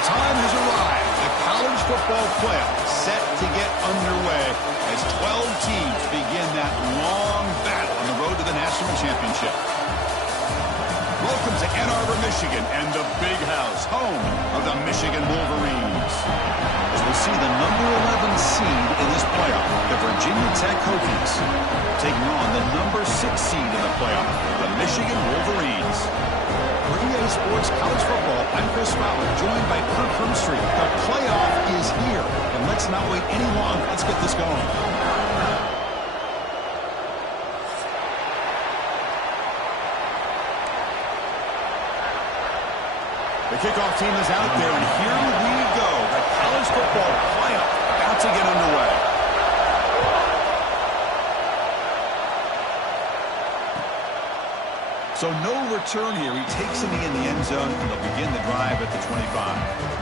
The time has arrived. The college football playoff set to get underway as 12 teams begin that long battle on the road to the national championship. Welcome to Ann Arbor, Michigan, and the Big House, home of the Michigan Wolverines. As we see the number 11 seed in this playoff, the Virginia Tech Hokies, taking on the number 6 seed in the playoff, the Michigan Wolverines. For EA Sports College Football, I'm Chris Fowler, joined by Kirk Hermstreet. The playoff is here, and let's not wait any longer. Let's get this going. The kickoff team is out there, and here we go. The college football playoff about to get underway. So no return here. He takes it in the end zone, and they'll begin the drive at the 25.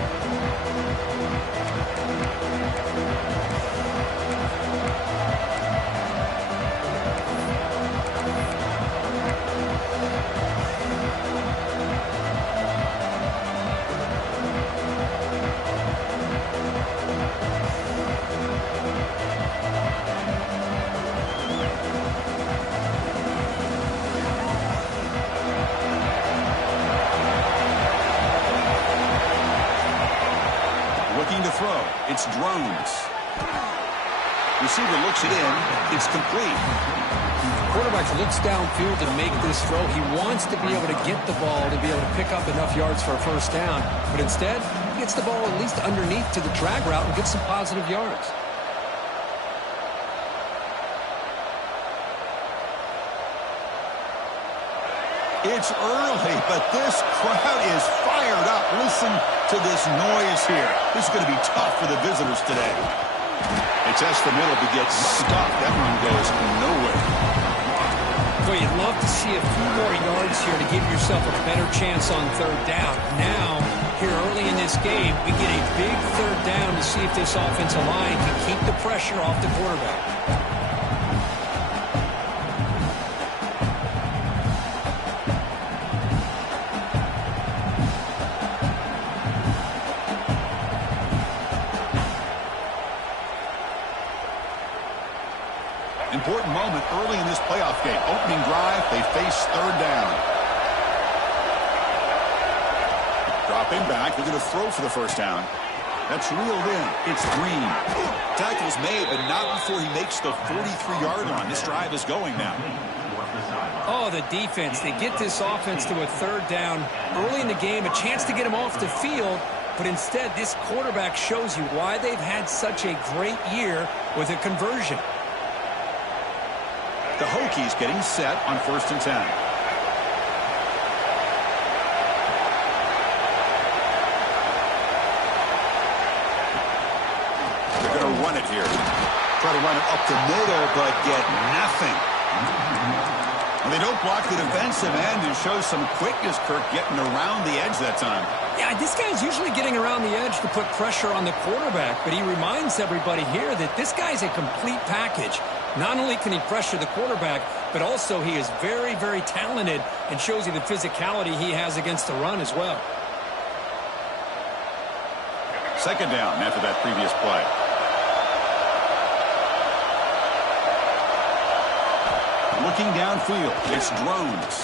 To throw. It's drones. Receiver looks it in. It's complete. Quarterback looks downfield to make this throw. He wants to be able to get the ball to be able to pick up enough yards for a first down. But instead, he gets the ball at least underneath to the drag route and gets some positive yards. It's early, but this crowd is fired up. Listen to this noise here. This is going to be tough for the visitors today. They test the middle to get stuck. That one goes nowhere. Well, you'd love to see a few more yards here to give yourself a better chance on third down. Now, here early in this game, we get a big third down to see if this offensive line can keep the pressure off the quarterback. Important moment early in this playoff game. Opening drive, they face third down. Dropping back, they're going to throw for the first down. That's reeled in. It's Green. Tackle's made, but not before he makes the 43-yard line. This drive is going now. Oh, the defense. They get this offense to a third down early in the game, a chance to get him off the field, but instead this quarterback shows you why they've had such a great year with a conversion. The Hokies getting set on 1st and 10. They're going to run it here. Try to run it up the middle, but get nothing. And they don't block the defensive end and show some quickness, Kirk, getting around the edge that time. Yeah, this guy's usually getting around the edge to put pressure on the quarterback, but he reminds everybody here that this guy's a complete package. Not only can he pressure the quarterback, but also he is very, very talented and shows you the physicality he has against the run as well. Second down after that previous play. Looking downfield, it's drones.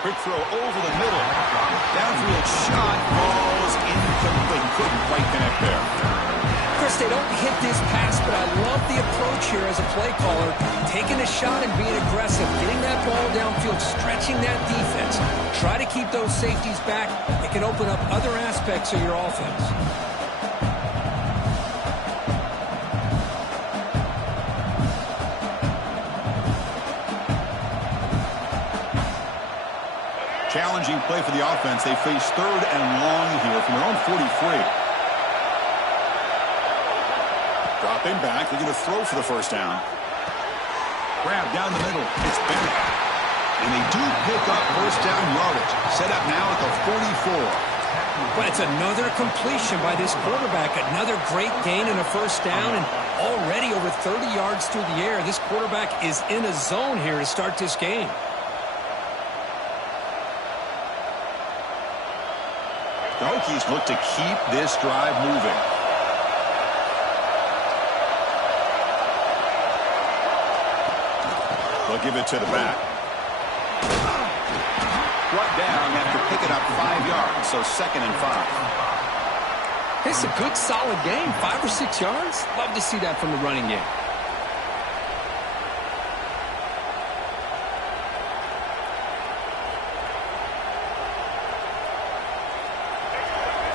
Quick throw over the middle. Downfield shot falls incomplete. Couldn't quite connect there. Chris, they don't hit this pass, but I love the approach here as a play caller. Taking a shot and being aggressive, getting that ball downfield, stretching that defense. Try to keep those safeties back. It can open up other aspects of your offense. Challenging play for the offense. They face third and long here from their own 43. Dropping back. They're going to throw for the first down. Grab down the middle. It's Bennett. And they do pick up first down yardage. Set up now at the 44. But it's another completion by this quarterback. Another great gain and a first down. And already over 30 yards through the air. This quarterback is in a zone here to start this game. The Hokies look to keep this drive moving. They'll give it to the back. Brought down after picking up 5 yards, so 2nd and 5. It's a good, solid game. 5 or 6 yards. Love to see that from the running game.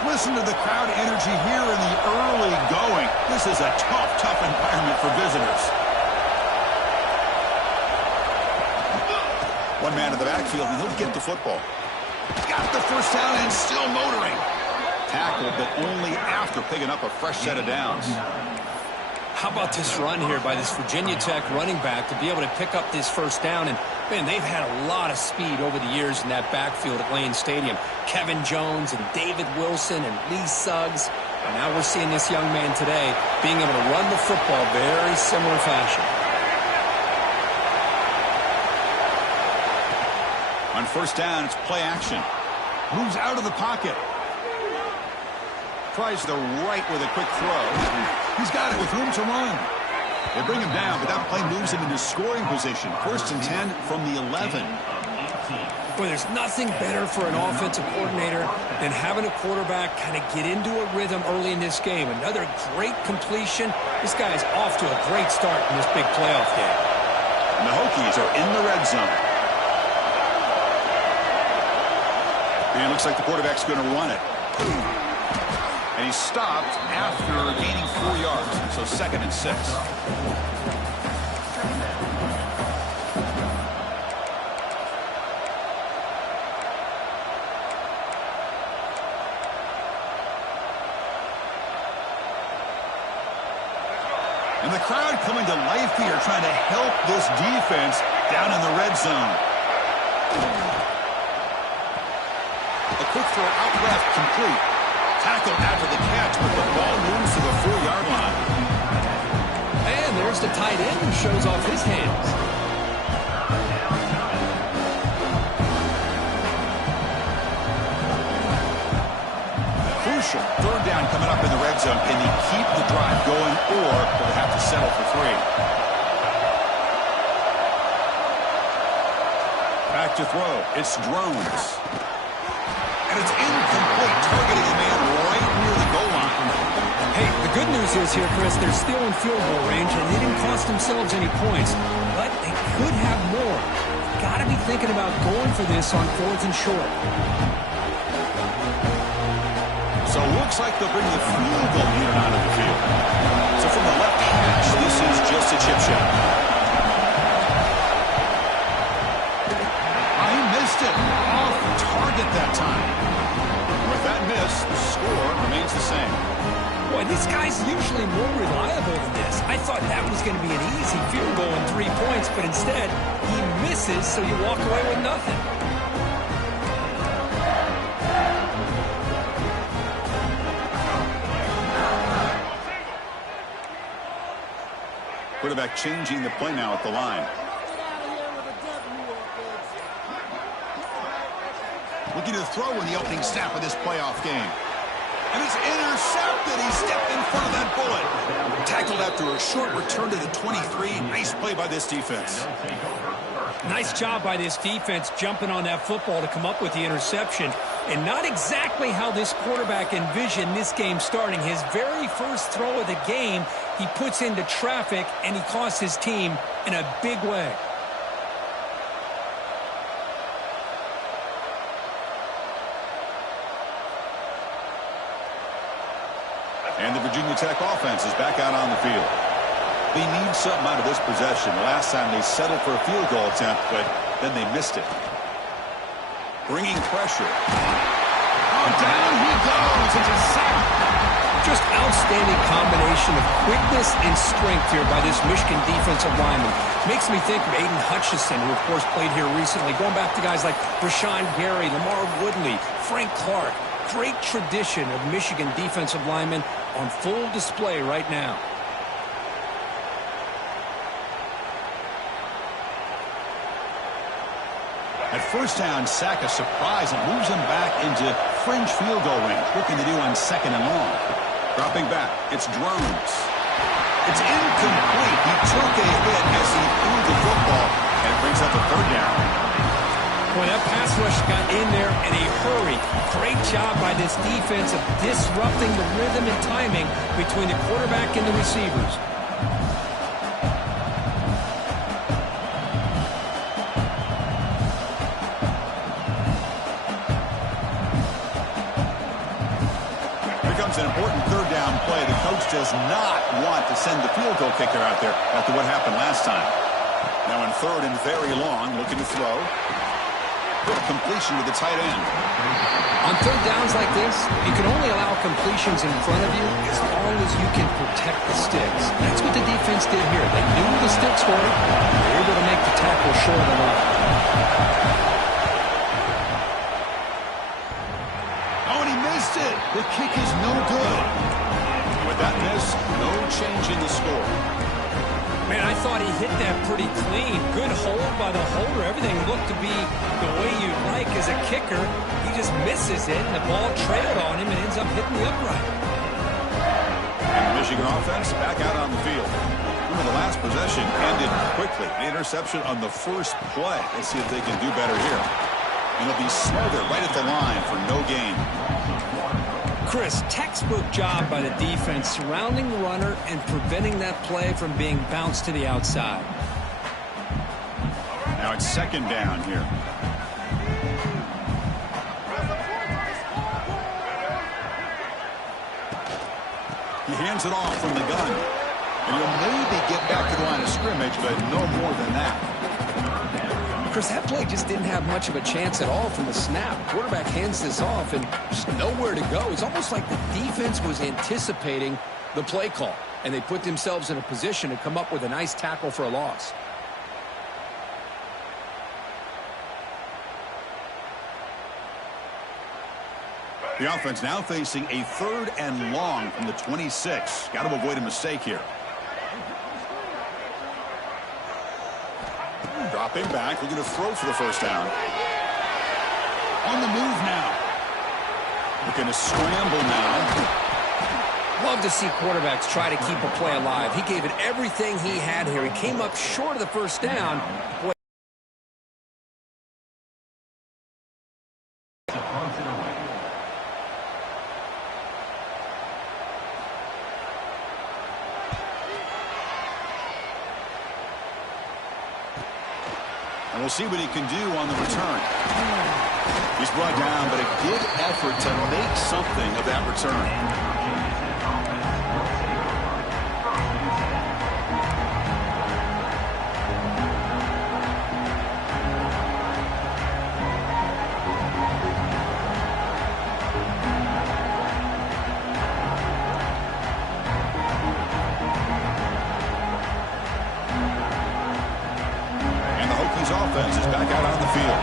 Listen to the crowd energy here in the early going. This is a tough environment for visitors. One man in the backfield, and he'll get the football. Got the first down and still motoring. Tackled, but only after picking up a fresh set of downs. How about this run here by this Virginia Tech running back to be able to pick up this first down? And, man, they've had a lot of speed over the years in that backfield at Lane Stadium. Kevin Jones and David Wilson and Lee Suggs. And now we're seeing this young man today being able to run the football very similar fashion. On first down, it's play action. Moves out of the pocket. Tries the right with a quick throw. He's got it with room to run. They bring him down, but that play moves him into scoring position. 1st and 10 from the 11. Boy, there's nothing better for an offensive coordinator than having a quarterback kind of get into a rhythm early in this game. Another great completion. This guy is off to a great start in this big playoff game. And the Hokies are in the red zone. And it looks like the quarterback's going to run it. And he stopped after gaining 4 yards, so 2nd and 6. And the crowd coming to life here, trying to help this defense down in the red zone. A quick throw out left, complete. Tackled after the catch, but the ball moves to the 4-yard line. And there's the tight end who shows off his hands. Crucial 3rd down coming up in the red zone. Can they keep the drive going, or will they have to settle for 3? Back to throw. It's Drones. And it's incomplete, targeting a man right near the goal line. Hey, the good news is here, Chris, they're still in field goal range, and they didn't cost themselves any points, but they could have more. Got to be thinking about going for this on 4th and short. So it looks like they'll bring the field goal unit onto the field. So from the left hash, this is just a chip shot. He missed it. Off target that time. With that miss, the score remains the same. Boy, this guy's usually more reliable than this. I thought that was going to be an easy field goal and 3 points, but instead, he misses, so you walk away with nothing. Quarterback changing the play now at the line. Looking to throw in the opening snap of this playoff game. And it's intercepted. He stepped in front of that bullet. Tackled after a short return to the 23. Nice play by this defense. Nice job by this defense jumping on that football to come up with the interception. And not exactly how this quarterback envisioned this game starting. His very first throw of the game, he puts into traffic, and he costs his team in a big way. And the Virginia Tech offense is back out on the field. They need something out of this possession. Last time they settled for a field goal attempt, but then they missed it. Bringing pressure. Oh, down he goes. It's a sack. Just outstanding combination of quickness and strength here by this Michigan defensive lineman. Makes me think of Aiden Hutchinson, who, of course, played here recently. Going back to guys like Rashawn Gary, Lamar Woodley, Frank Clark. Great tradition of Michigan defensive linemen on full display right now. At first down, sack a surprise. It moves him back into fringe field goal range. Looking to do on 2nd and long. Dropping back, it's Drones. It's incomplete. He took a hit as he threw the football, and it brings up a 3rd down. Well, that pass rush got in there in a hurry. Great job by this defense of disrupting the rhythm and timing between the quarterback and the receivers. An important 3rd down play. The coach does not want to send the field goal kicker out there after what happened last time. Now in 3rd and very long, looking to throw. Good completion to the tight end. On 3rd downs like this, you can only allow completions in front of you as long as you can protect the sticks. That's what the defense did here. They knew the sticks were. They were able to make the tackle short of the line. The kick is no good. With that miss, no change in the score. Man, I thought he hit that pretty clean. Good hold by the holder. Everything looked to be the way you'd like as a kicker. He just misses it, and the ball trailed on him and ends up hitting the upright. And the Michigan offense back out on the field. Remember, the last possession ended quickly. An interception on the first play. Let's see if they can do better here. And it'll be smothered right at the line for no gain. Chris, textbook job by the defense surrounding the runner and preventing that play from being bounced to the outside. Now it's 2nd down here. He hands it off from the gun. And he'll maybe get back to the line of scrimmage, but no more than that. Chris, that play just didn't have much of a chance at all from the snap. Quarterback hands this off and just nowhere to go. It's almost like the defense was anticipating the play call, and they put themselves in a position to come up with a nice tackle for a loss. The offense now facing a 3rd and long from the 26. Got to avoid a mistake here. Dropping back, looking to throw for the 1st down. On the move now. Looking to scramble now. Love to see quarterbacks try to keep a play alive. He gave it everything he had here. He came up short of the 1st down. Boy. And we'll see what he can do on the return. He's brought down, but a good effort to make something of that return. Offense is back out on the field.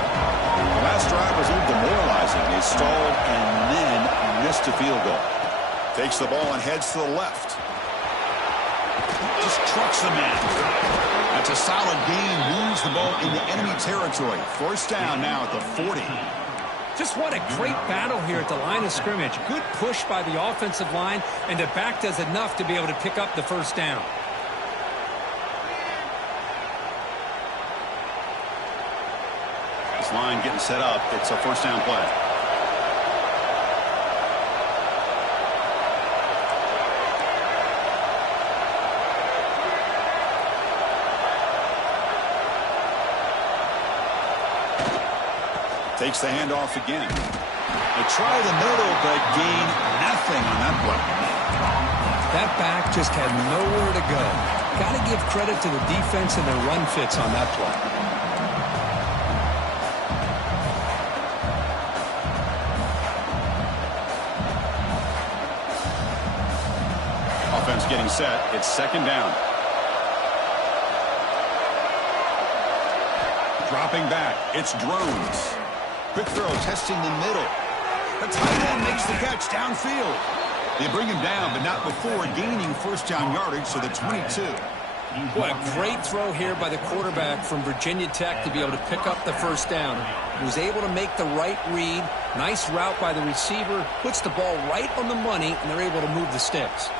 The last drive was a little demoralizing. They stalled and then missed a field goal. Takes the ball and heads to the left. Just trucks the man. That's a solid gain. Moves the ball into enemy territory. 1st down now at the 40. Just what a great battle here at the line of scrimmage. Good push by the offensive line, and the back does enough to be able to pick up the 1st down. Line getting set up. It's a 1st down play. Takes the handoff again. They try the middle, but gain nothing on that play. That back just had nowhere to go. Got to give credit to the defense and their run fits on that play. Getting set. It's 2nd down. Dropping back. It's Drones. Quick throw testing the middle. The tight end makes the catch downfield. They bring him down, but not before gaining 1st down yardage to the 22. What a great throw here by the quarterback from Virginia Tech to be able to pick up the first down. He was able to make the right read. Nice route by the receiver. Puts the ball right on the money, and they're able to move the sticks.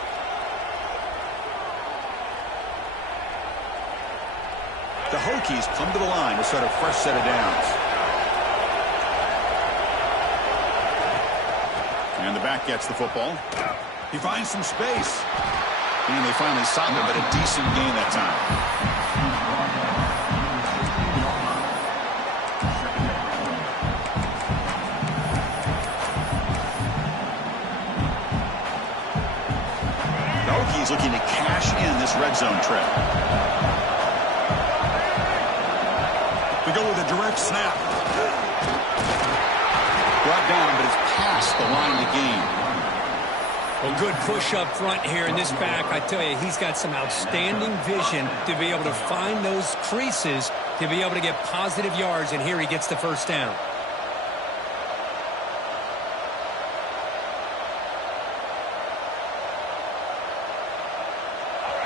The Hokies come to the line to start a fresh set of downs. And the back gets the football. He finds some space. And they finally stop him, but a decent gain that time. The Hokies looking to cash in this red zone trip. They go with a direct snap. Brought down, but it's past the line to gain. Well, good push up front here in this back. I tell you, he's got some outstanding vision to be able to find those creases to be able to get positive yards, and here he gets the first down.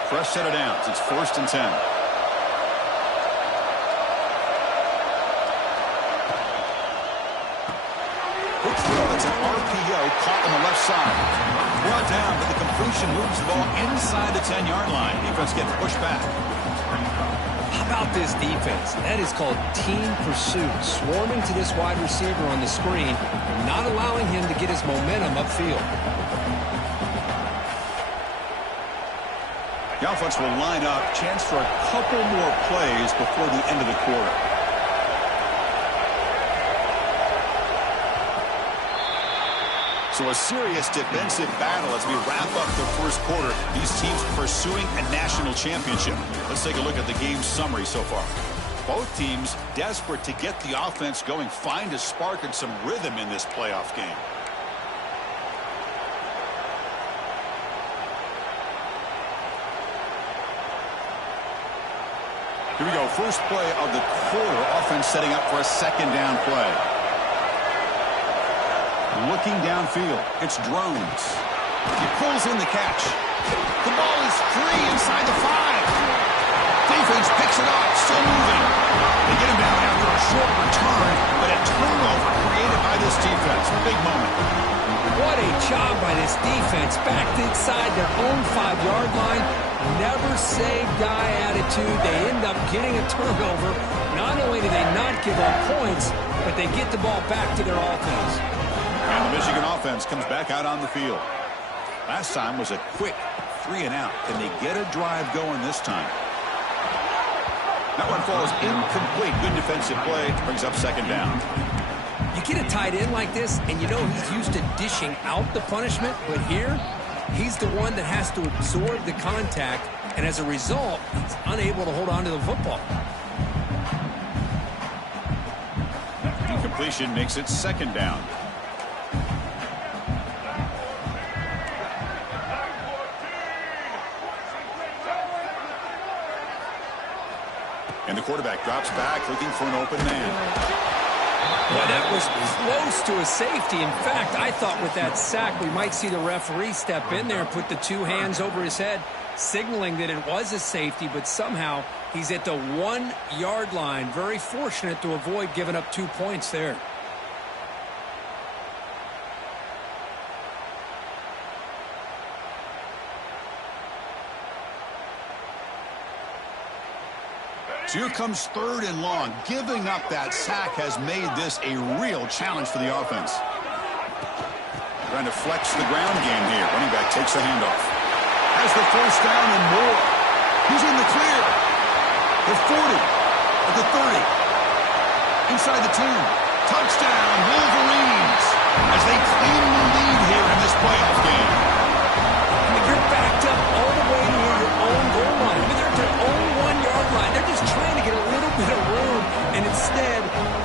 Fresh set of downs. It's 1st and 10. It's an RPO caught on the left side. Brought down, but the completion moves the ball inside the 10-yard line. Defense gets pushed back. How about this defense? That is called team pursuit. Swarming to this wide receiver on the screen, not allowing him to get his momentum upfield. The offense will line up. Chance for a couple more plays before the end of the quarter. So a serious defensive battle as we wrap up the first quarter. These teams pursuing a national championship. Let's take a look at the game summary so far. Both teams desperate to get the offense going, find a spark and some rhythm in this playoff game. Here we go. First play of the quarter. Offense setting up for a second down play. Looking downfield. It's Drones. He pulls in the catch. The ball is free inside the 5. Defense picks it up. Still moving. They get him down after a short return, but a turnover created by this defense. Big moment. What a job by this defense. Backed inside their own 5-yard line. Never say die attitude. They end up getting a turnover. Not only do they not give up points, but they get the ball back to their offense. And the Michigan offense comes back out on the field. Last time was a quick 3-and-out. Can they get a drive going this time? That one falls incomplete. Good defensive play. Brings up second down. You get a tight end like this, and you know he's used to dishing out the punishment, but here, he's the one that has to absorb the contact, and as a result, he's unable to hold on to the football. Incompletion makes it second down. And the quarterback drops back, looking for an open man. Well, that was close to a safety. In fact, I thought with that sack, we might see the referee step in there and put the 2 hands over his head, signaling that it was a safety, but somehow he's at the 1-yard line. Very fortunate to avoid giving up 2 points there. So here comes 3rd and long. Giving up that sack has made this a real challenge for the offense. Trying to flex the ground game here. Running back takes the handoff. Has the first down and more. He's in the clear. The 40. At the 30. Inside the 10. Touchdown, Wolverines. As they claim the lead here in this playoff game. I mean, you're backed up all the way to your own goal line. I mean, they're at their own 1-yard line. They're just trying to get a little bit of room. And instead,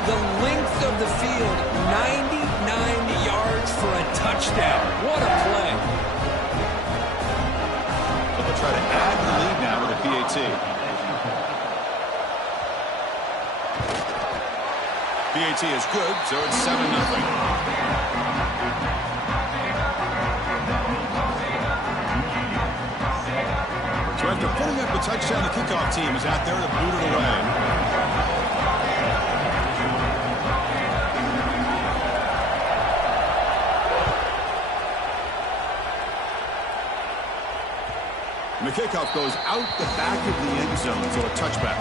the length of the field, 99 yards for a touchdown. What a play. But they'll try to add the lead now with a PAT. PAT is good, so it's 7-0. So after Putting up a touchdown, the kickoff team is out there to boot it away. And the kickoff goes out the back of the end zone, so a touchback.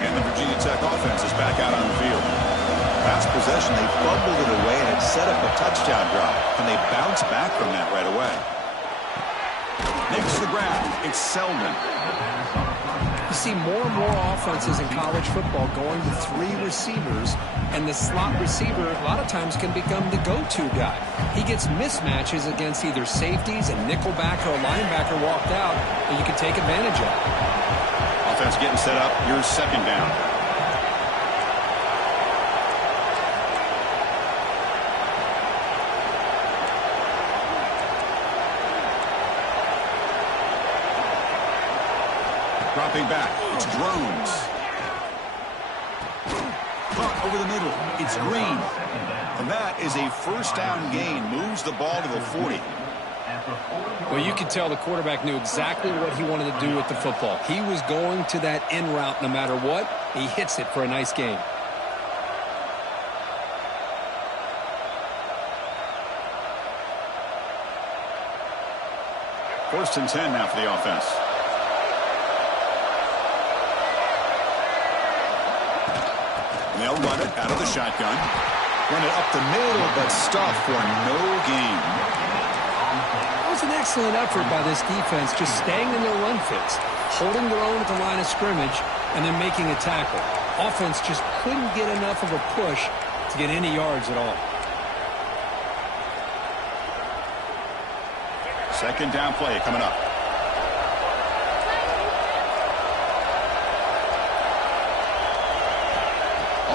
And the Virginia Tech offense is back out on the field. Last possession, they fumbled it away, and it set up a touchdown drive. Can they bounce back from that right away? Makes the grab. It's Selden. You see more and more offenses in college football going to 3 receivers, and the slot receiver a lot of times can become the go-to guy. He gets mismatches against either safeties, a nickelback, or a linebacker walked out that you can take advantage of. Offense getting set up. Here's second down. Dropping back, it's Drones. Caught over the middle, it's Green. And that is a first down gain. Moves the ball to the 40. Well, you could tell the quarterback knew exactly what he wanted to do with the football. He was going to that in route no matter what. He hits it for a nice gain. First and 10 now for the offense. They'll run it out of the shotgun. Run it up the middle, but stuffed for no gain. That was an excellent effort by this defense, just staying in their run fits, holding their own at the line of scrimmage, and then making a tackle. Offense just couldn't get enough of a push to get any yards at all. Second down play coming up.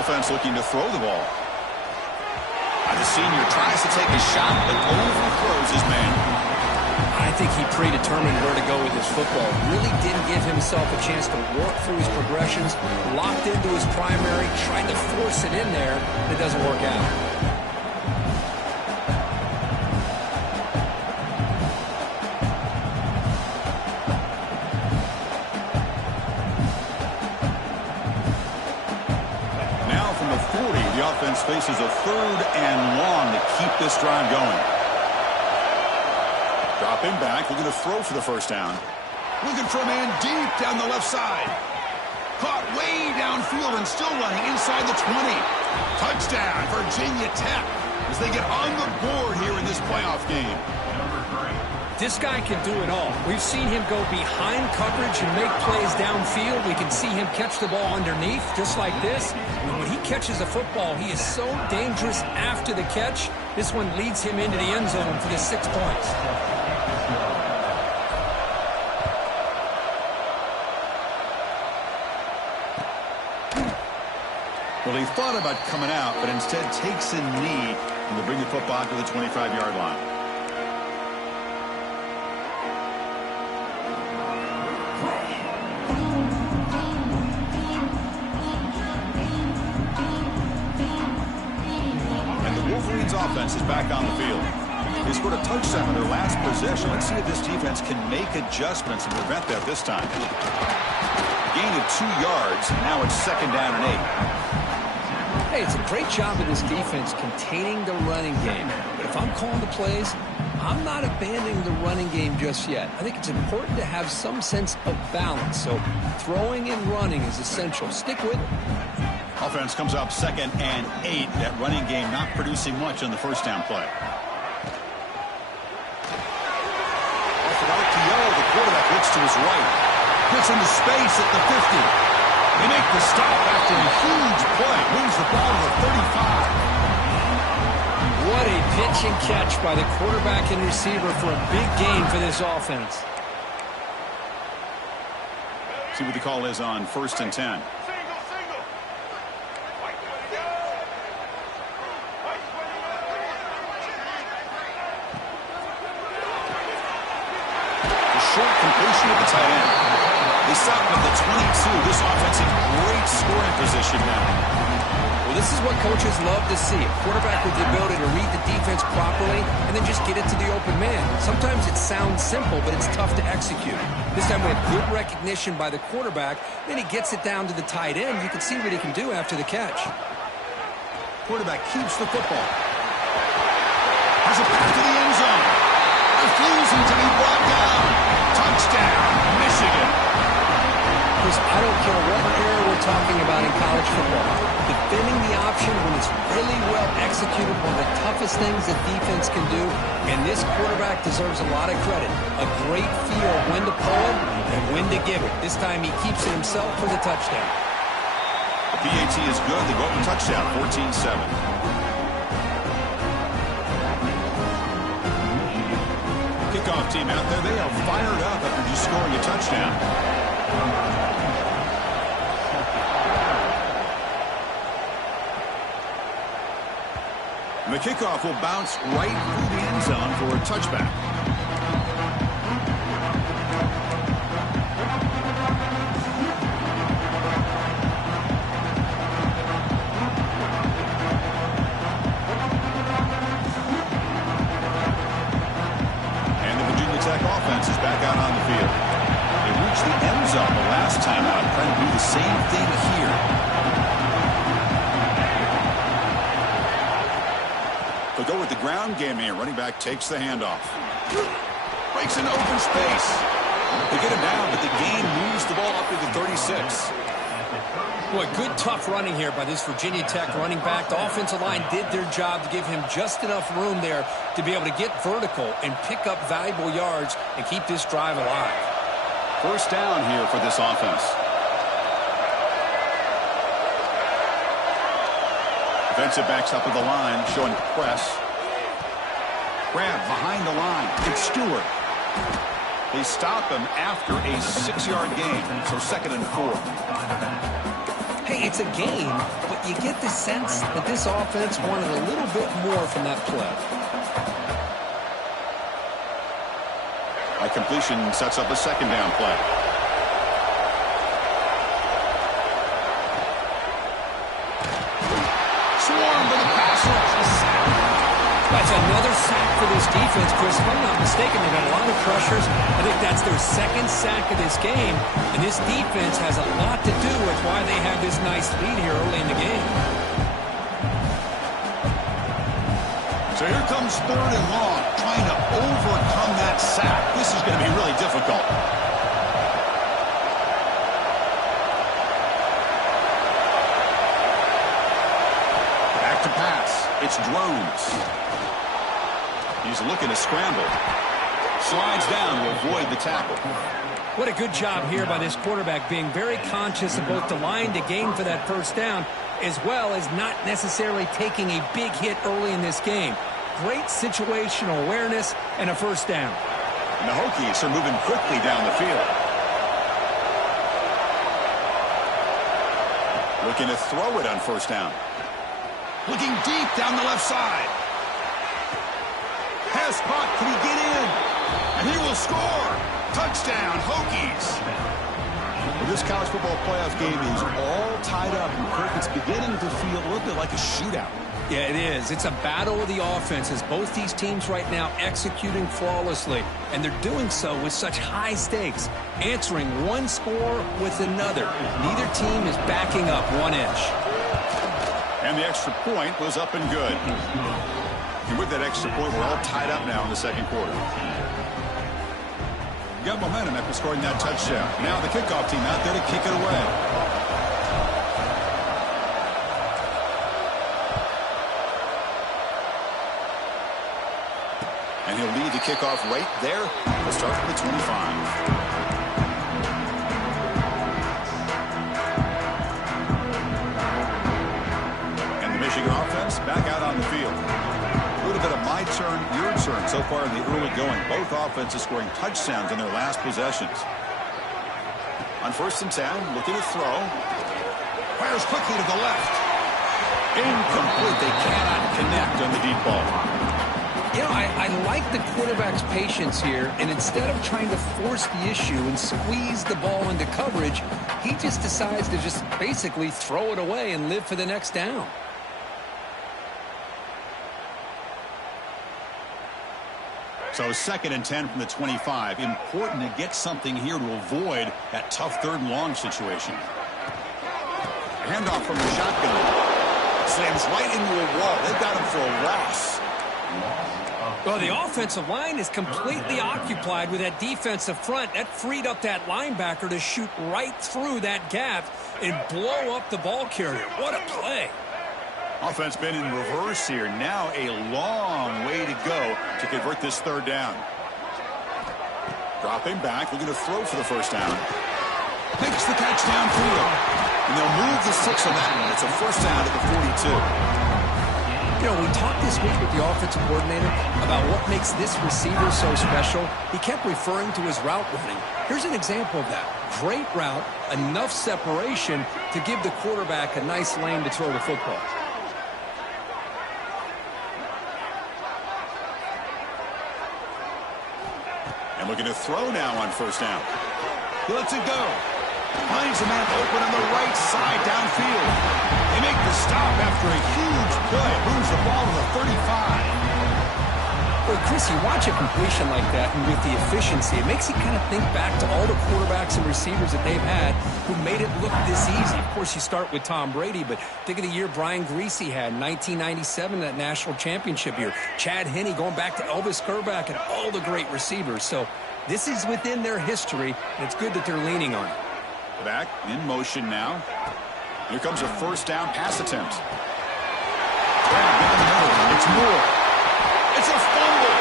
Offense looking to throw the ball. The senior tries to take a shot, but overthrows his man. I think he predetermined where to go with his football. Really didn't give himself a chance to work through his progressions. Locked into his primary, tried to force it in there. It doesn't work out. Offense faces a third and long to keep this drive going. Dropping back, looking to throw for the first down. Looking for a man deep down the left side. Caught way downfield and still running inside the 20. Touchdown, Virginia Tech, as they get on the board here in this playoff game. This guy can do it all. We've seen him go behind coverage and make plays downfield. We can see him catch the ball underneath, just like this. And when he catches a football, he is so dangerous after the catch. This one leads him into the end zone for the 6 points. Well, he thought about coming out, but instead takes a knee and will bring the football to the 25-yard line. Offense is back on the field. They scored a touchdown on their last possession. Let's see if this defense can make adjustments and prevent that this time. Gain of 2 yards. Now it's second down and 8. Hey, it's a great job of this defense containing the running game. But if I'm calling the plays, I'm not abandoning the running game just yet. I think it's important to have some sense of balance. So throwing and running is essential. Stick with it. Offense comes up second and 8. That running game not producing much on the first down play. Off of RPO, the quarterback looks to his right. Gets into space at the 50. They make the stop after a huge play. Moves the ball to the 35. What a pitch and catch by the quarterback and receiver for a big gain for this offense. See what the call is on first and 10. short completion at the tight end. They stop him at the 22. This offense in great scoring position now. Well, this is what coaches love to see. A quarterback with the ability to read the defense properly and then just get it to the open man. Sometimes it sounds simple, but it's tough to execute. This time we have good recognition by the quarterback. Then he gets it down to the tight end. You can see what he can do after the catch. Quarterback keeps the football. Has a pass to the end zone. Refusing to be brought down. Touchdown, Michigan. Chris, I don't care what era we're talking about in college football. Defending the option when it's really well executed, one of the toughest things that defense can do, and this quarterback deserves a lot of credit. A great feel of when to pull it and when to give it. This time he keeps it himself for the touchdown. The PAT is good. They go up a touchdown, 14-7. Kickoff team out there. They are fired up after just scoring a touchdown. The kickoff will bounce right through the end zone for a touchback. And the Virginia Tech offense is back out on the field. They reached the end zone the last time out, trying to do the same thing here. They'll go with the ground game here. Running back takes the handoff. Breaks into open space. They get him down, but the gain moves the ball up to the 36. Boy, good tough running here by this Virginia Tech running back. The offensive line did their job to give him just enough room there to be able to get vertical and pick up valuable yards and keep this drive alive. First down here for this offense. Defensive backs up at the line, showing press. Grab behind the line. It's Stewart. They stop him after a 6-yard gain, so 2nd and 4. Hey, it's a game, but you get the sense that this offense wanted a little bit more from that play. A completion sets up a 2nd down play. Swarm for the pass rush. That's another sack for this defense, Chris. If I'm not mistaken, they've had a lot of pressures. I think that's their 2nd sack of this game. And this defense has a lot to do with why they have this nice lead here early in the game. So here comes 3rd and long, trying to overcome that sack. This is going to be really difficult. Back to pass. It's Drones. He's looking to scramble. Slides down to avoid the tackle. What a good job here by this quarterback, being very conscious of both the line to gain for that first down, as well as not necessarily taking a big hit early in this game. Great situational awareness and a first down. And the Hokies are moving quickly down the field. Looking to throw it on first down. Looking deep down the left side. Pass caught. Can he get in? And he will score. Touchdown, Hokies. Well, this college football playoff game is all tied up. And Kirk, it's beginning to feel a little bit like a shootout. Yeah, it is. It's a battle of the offenses. Both these teams right now executing flawlessly, and they're doing so with such high stakes, answering one score with another. Neither team is backing up 1 inch. And the extra point was up and good. And with that extra point, we're all tied up now in the 2nd quarter. Got momentum after scoring that touchdown. Now the kickoff team out there to kick it away. And he'll lead the kickoff right there. We'll start from the 25. Michigan offense back out on the field. A little bit of my turn, your turn so far in the early going. Both offenses scoring touchdowns in their last possessions. On 1st and 10, looking to throw. Fires quickly to the left. Incomplete. They cannot connect on the deep ball. I like the quarterback's patience here, and instead of trying to force the issue and squeeze the ball into coverage, he just decides to just basically throw it away and live for the next down. So 2nd and 10 from the 25. Important to get something here to avoid that tough 3rd and long situation. Handoff from the shotgun. Slams right into a wall. They've got him for a loss. Well, the offensive line is completely occupied with that defensive front. That freed up that linebacker to shoot right through that gap and blow up the ball carrier. What a play. Offense been in reverse here. Now a long way to go to convert this 3rd down. Dropping back, looking to throw for the 1st down. Makes the catch downfield. And they'll move the 6 on that one. It's a 1st down at the 42. We talked this week with the offensive coordinator about what makes this receiver so special. He kept referring to his route running. Here's an example of that. Great route, enough separation to give the quarterback a nice lane to throw the football. And looking to throw now on 1st down. He lets it go. Finds a man open on the right side downfield. They make the stop after a huge play. Moves the ball to the 35. Well, Chris, you watch a completion like that, and with the efficiency, it makes you kind of think back to all the quarterbacks and receivers that they've had who made it look this easy. Of course, you start with Tom Brady, but think of the year Brian Griese had in 1997, that national championship year. Chad Henne going back to Elvis Kerback and all the great receivers. So this is within their history, and it's good that they're leaning on it. Back in motion now. Here comes a 1st down pass attempt. It's Moore. It's a fumble.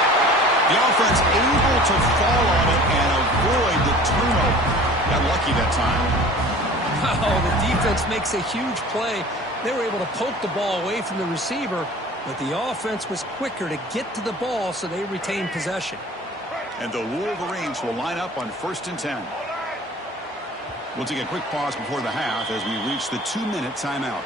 The offense able to fall on it and avoid the turnover. Got lucky that time. Oh, the defense makes a huge play. They were able to poke the ball away from the receiver, but the offense was quicker to get to the ball, so they retained possession. And the Wolverines will line up on 1st and 10. We'll take a quick pause before the half as we reach the 2-minute timeout.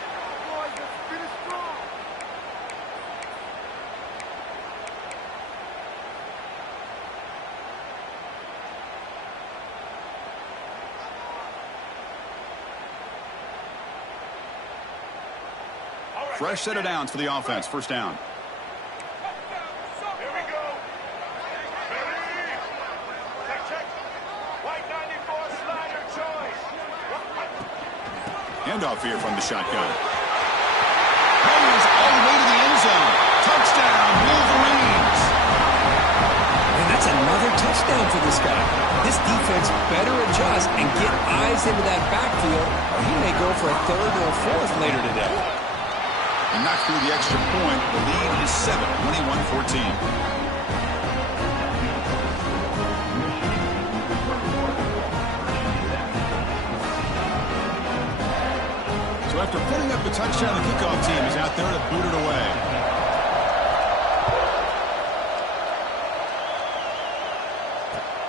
Fresh set of downs for the offense. 1st down. Handoff here from the shotgun. Hangs all the way to the end zone. Touchdown, Wolverines. And that's another touchdown for this guy. This defense better adjust and get eyes into that backfield, or he may go for a 3rd or a 4th later today. And knocked through the extra point. The lead is 7, 21-14. So after putting up the touchdown, the kickoff team is out there to boot it away.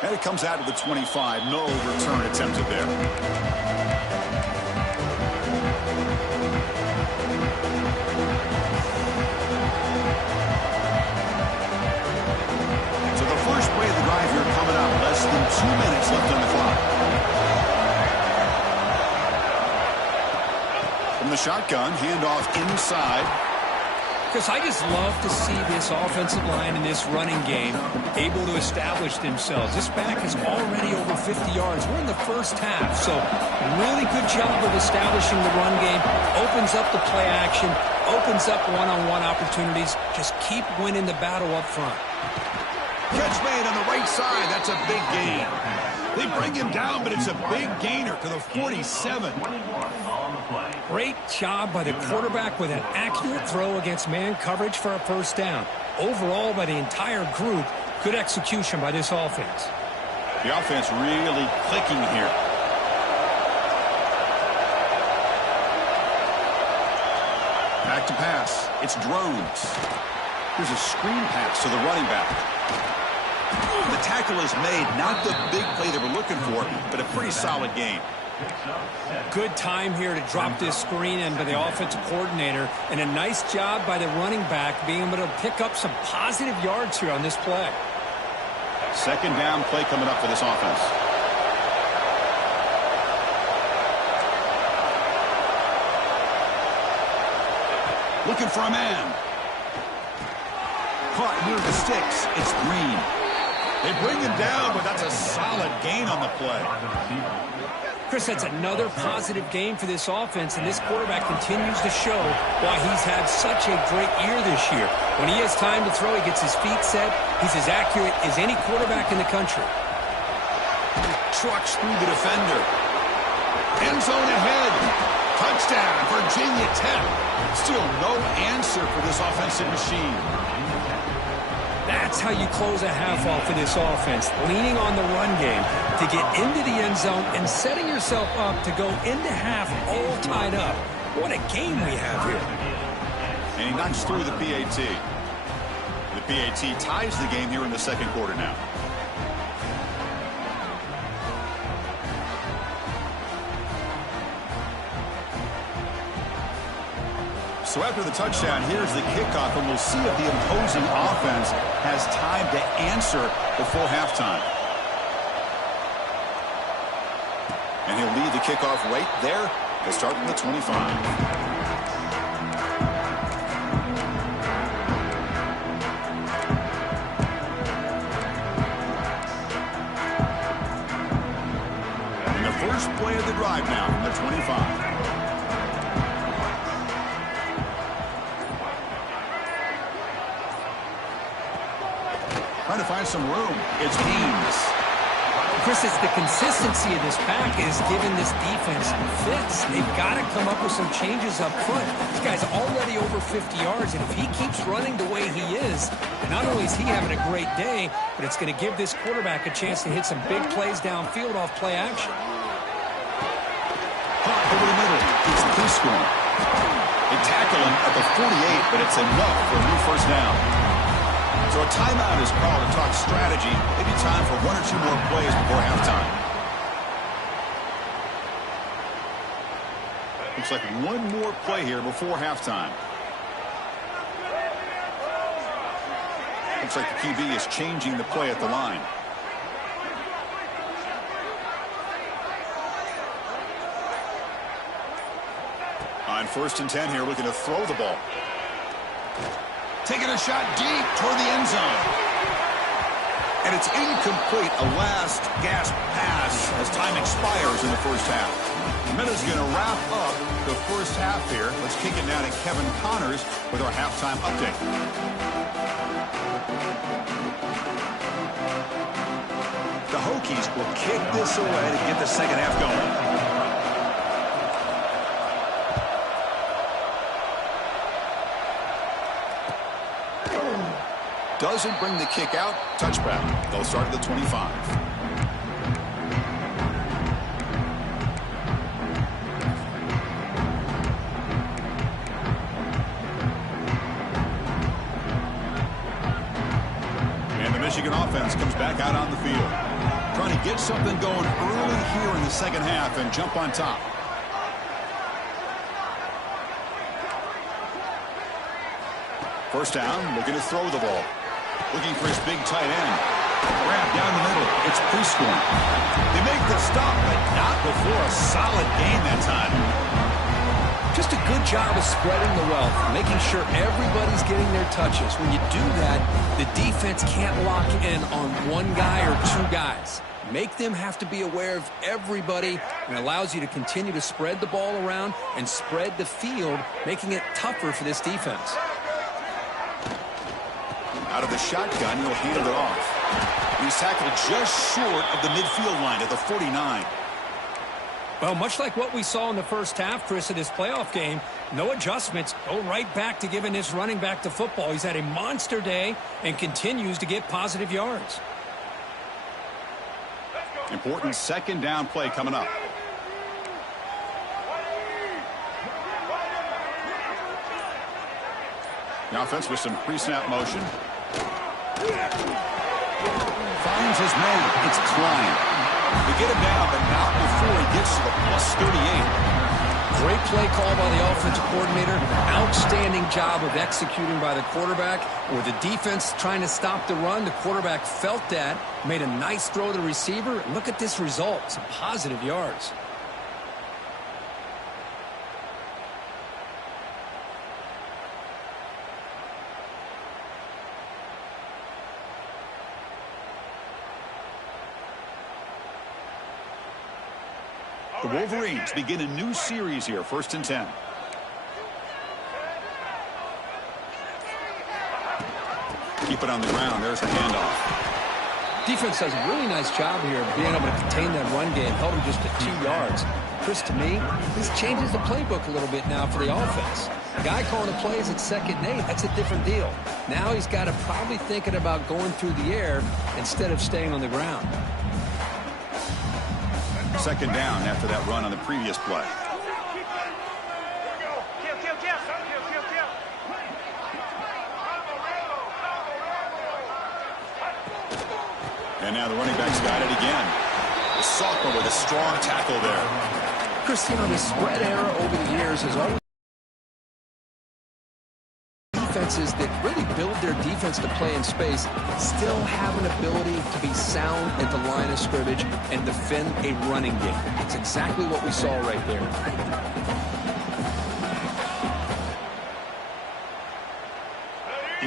And it comes out to the 25. No return attempted there. So the first play of the drive here coming up. Less than 2 minutes left on the clock. From the shotgun, handoff inside. Because I just love to see this offensive line in this running game able to establish themselves. This back is already over 50 yards. We're in the 1st half, so really good job of establishing the run game. Opens up the play action, opens up one-on-one opportunities. Just keep winning the battle up front. Catch made on the right side. That's a big gain. They bring him down, but it's a big gainer to the 47. Great job by the quarterback with an accurate throw against man coverage for a 1st down. Overall, by the entire group, good execution by this offense. The offense really clicking here. Back to pass. It's drones. Here's a screen pass to the running back. The tackle is made. Not the big play they were looking for, but a pretty solid game. Good time here to drop this screen in by the offensive coordinator, and a nice job by the running back being able to pick up some positive yards here on this play. Second down play coming up for this offense. Looking for a man. Caught near the sticks. It's Green. They bring him down, but that's a solid gain on the play. Chris, that's another positive game for this offense, and this quarterback continues to show why he's had such a great year this year. When he has time to throw, he gets his feet set. He's as accurate as any quarterback in the country. Trucks through the defender. End zone ahead. Touchdown, Virginia Tech. Still no answer for this offensive machine. That's how you close a half off for this offense, leaning on the run game to get into the end zone and setting yourself up to go into half all tied up. What a game we have here. And he knocks through the PAT. The PAT ties the game here in the second quarter now. So after the touchdown, here's the kickoff, and we'll see if the opposing offense has time to answer before halftime. And he'll lead the kickoff right there to start from the 25. And the first play of the drive now from the 25. Trying to find some room. It's Haynes. Chris, it's the consistency of this pack is giving this defense fits. They've got to come up with some changes up front. This guy's already over 50 yards, and if he keeps running the way he is, not only is he having a great day, but it's going to give this quarterback a chance to hit some big plays downfield off play action. Hot over the middle. It's Prescorn. They tackle him at the 48, but it's enough for a new first down. So a timeout is called to talk strategy. Maybe time for one or two more plays before halftime. Looks like one more play here before halftime. Looks like the QB is changing the play at the line. On 1st and 10 here, looking to throw the ball. Taking a shot deep toward the end zone. And it's incomplete. A last gasp pass as time expires in the first half. Minutes going to wrap up the first half here. Let's kick it down to Kevin Connors with our halftime update. The Hokies will kick this away to get the second half going. Doesn't bring the kick out. Touchback. They'll start at the 25. And the Michigan offense comes back out on the field. Trying to get something going early here in the second half and jump on top. First down, looking to throw the ball. Looking for his big tight end. Grab down the middle. It's Prescorn. They make the stop, but not before a solid gain that time. Just a good job of spreading the wealth, making sure everybody's getting their touches. When you do that, the defense can't lock in on one guy or two guys. Make them have to be aware of everybody, and allows you to continue to spread the ball around and spread the field, making it tougher for this defense. Out of the shotgun, he'll hand it off. He's tackled just short of the midfield line at the 49. Well, much like what we saw in the first half, Chris, of this playoff game, no adjustments. Go right back to giving this running back the football. He's had a monster day and continues to get positive yards. Important second down play coming up. The offense with some pre-snap motion. Finds his man. It's Klein. They get him down, but not before he gets to the plus 38. Great play call by the offensive coordinator. Outstanding job of executing by the quarterback. With the defense trying to stop the run, the quarterback felt that, made a nice throw to the receiver. And look at this result. Some positive yards. The Wolverines begin a new series here, 1st and 10. Keep it on the ground. There's the handoff. Defense does a really nice job here of being able to contain that run game. Held him just to 2 yards. Chris, to me, this changes the playbook a little bit now for the offense. The guy calling the plays at 2nd and 8, that's a different deal. Now he's got to probably thinking about going through the air instead of staying on the ground. 2nd down after that run on the previous play. And now the running back's got it again. The sophomore with a strong tackle there. Chris, the spread era over the years has always defenses that really build their defense to play in space still have an ability to be sound at the line of scrimmage and defend a running game. It's exactly what we saw right there.